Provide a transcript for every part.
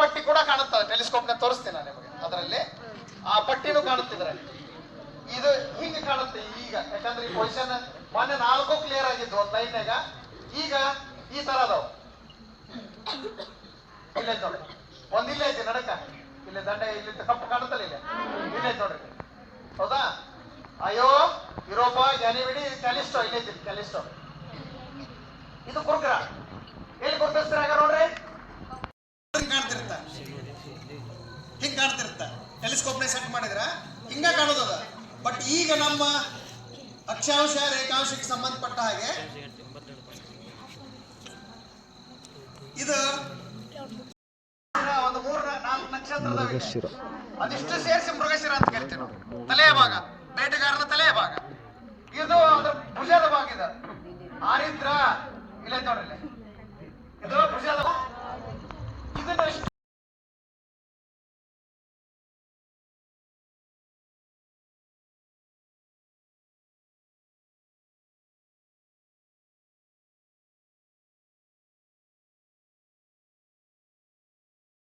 ಪಟ್ಟಿ ಕೂಡ ಕಾಣುತ್ತದೆ ಟೆಲಿಸ್ಕೋಪ್ನ ತೋರಿಸ್ತೀನಿ ನಾನು ನಿಮಗೆ ಅದರಲ್ಲಿ. ಆ ಪಟ್ಟಿನೂ ಕಾಣುತ್ತಿದ್ರೆ ಇದು ಹೀಗೆ ಕಾಣುತ್ತೆ ಈಗ. ಯಾಕಂದ್ರೆ ಈ ಪೊಸಿಷನ್ ಮೊನ್ನೆ ನಾಲ್ಕು ಕ್ಲಿಯರ್ ಆಗಿದ್ದು ಒಂದು ಲೈನ್ಯಾಗ ಈಗ. ಈ ತರ ಅದಾವ. ಇಲ್ಲೇ ನೋಡಿ ಒಂದ್ ಇಲ್ಲೇ ಐತಿ ನಡಕ. ಇಲ್ಲಿ ದಂಡೆ ಇಲ್ಲಿ ಕಪ್ಪು ಕಾಣುತ್ತಲ್ಲ ಇಲ್ಲ. ಇಲ್ಲೇ ನೋಡ್ರಿ. ಹೌದಾ? ಅಯ್ಯೋ ಯುರೋಪ ಜಾನಿಬಿಡಿ ಕ್ಯಾಲಿಸ್ಟೋ ಇಲ್ಲೇ ಕ್ಯಾಲಿಸ್ಟೋ ಇದು ಕುರ್ಗ್ರ. ಎಲ್ಲಿ ಗುರುತಿಸ್ತೀರ ನೋಡ್ರಿ ಹಿಂಗ್ ಕಾಣ್ತಿರುತ್ತ ಹಿಂಗ್ ಟೆಲಿಸ್ಕೋಪ್ ನೇ ಸೆಟ್ ಮಾಡಿದ್ರ ಹಿಂಗ ಕಾಣೋದದ ಬಟ್ ಈಗ ನಮ್ಮ ಅಕ್ಷಾಂಶ ರೇಖಾಂಶಕ್ಕೆ ಸಂಬಂಧಪಟ್ಟ ಹಾಗೆ ಇದು ಒಂದು ಮೂರು ನಾಲ್ಕು ನಕ್ಷತ್ರದ ಅದಿಷ್ಟು ಸೇರಿಸಿ ಮೃಗಶಿರ ಅಂತ ಕರಿತೀವಿ ನೋಡಿ. ತಲೆಯ ಭಾಗ ಬೇಟೆಗಾರನ ತಲೆಯ ಭಾಗ. ಇದು ಒಂದು ಭುಜದ ಭಾಗ ಇದು. ಆರಿದ್ರ ಇಲ್ಲ ನೋಡ್ರಿ. ಇದು ಭುಜದ. ಇದನ್ನ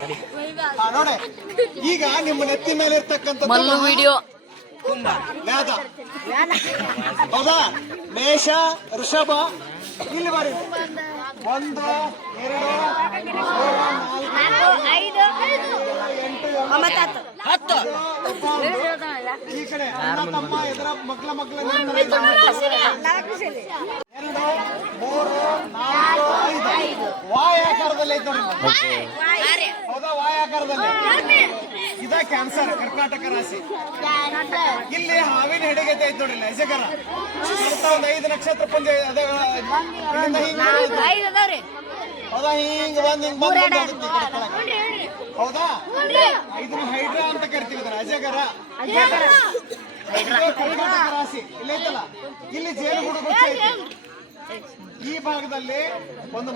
ನೋಡಿ. ಈಗ ನಿಮ್ಮ ನೆತ್ತಿ ಮೇಲೆ ಇರ್ತಕ್ಕಂಥ ಮಲ್ಲು ವಿಡಿಯೋ. ವೇದ ಹೌದಾ ಮೇಷ. ಋಷಭ ಇಲ್ಲಿ ಬರೀ. ಒಂದು ಎರಡು ನಾಲ್ಕು, ಐದು ಎಂಟು ಹತ್ತು. ಈ ಕಡೆ ಅಣ್ಣ ತಮ್ಮ ಎದುರ ಮಗ್ಲ ಮಗ್ಲ ಎರಡು ಮೂರು ನಾಲ್ಕು. ಆಕಾರದಲ್ಲಿ ಐತೆ ನೋಡಿ ಹೌದಾ ವಾಯ್. ಆಕಾರದಲ್ಲಿ. ಇದ ಕ್ಯಾನ್ಸರ್ ಕರ್ನಾಟಕ ರಾಶಿ. ಇಲ್ಲಿ ಹಾವಿನ ಹೆಡಿಗೆತೆ ಐತೆ ನೋಡ್ರಿ ನೈಸಕರ ಒಂದ್ ಐದು ನಕ್ಷತ್ರ ಪುಂಜ. ಹೌದಾ ಹಿಂಗ್ ಬಂದ್ ಹಿಂಗ್ ಬಂದ್. ಹೌದಾ? ಇದನ್ನ ಹೈಡ್ರಾ ಅಂತ ಕರಿತೀವಿ ಇದನ್ನ ಅಜಗರ. ಕರ್ನಾಟಕ ರಾಶಿ. ಇಲ್ಲಿ ಐತಲ್ಲ? ಇಲ್ಲಿ ಜೇನುಗೂಡು ಈ ಭಾಗದಲ್ಲಿ ಒಂದು